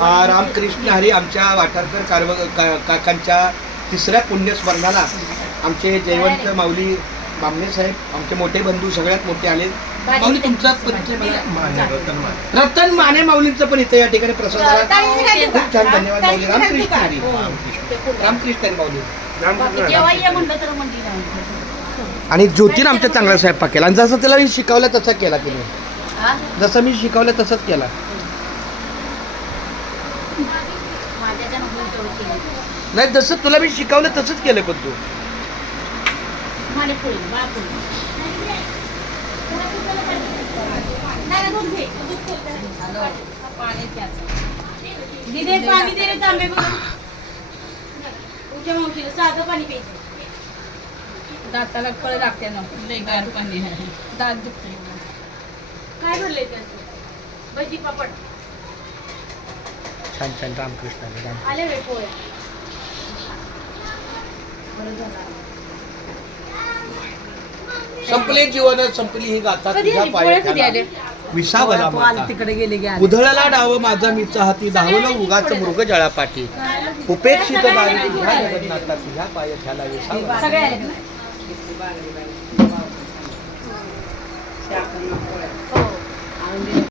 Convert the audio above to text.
आ, रामकृष्ण हरी आमच्या वाटारकर कारव का- काकांच्या तिसऱ्या पुण्यस्मरणाला आमचे जयवंत माऊली बामणे साहेब आमचे मोठे बंधू सगळ्यात मोठे आले. माऊली तुमचा परिचय रतन माने. माऊलींचं पण इथे या ठिकाणी प्रसाद झाला. खूप छान धन्यवाद माऊली. रामकृष्ण हरी. रामकृष्ण हरी माऊली. आणि ज्योतीनं आमच्या चांगला स्वयंपाक केला. आणि जसं त्याला मी शिकवलं तसं केला तिने. हा? जसं मी शिकवलं तसंच केला. नाही जसं तुला मी शिकवलं तसंच केलं पण तू. दाताला कळ लागते ना. लय गार पाणी आहे. दात दुखते काय भरलंय त्याचं? भजी पापड. छान छान रामकृष्ण आले वे पोळ्या संपले जीवन संपली ही गाथा. कधी तुझ्या आली? पोळ्या कधी? विसावला माता. तिकडे गेले उधळला डाव माझा मीचा हाती धावलं उगाच मृग जळा पाठी उपेक्षित बारी तुझ्या जगन्नाथा तुझ्या पाय ठेला विसावला सगळे आले. का?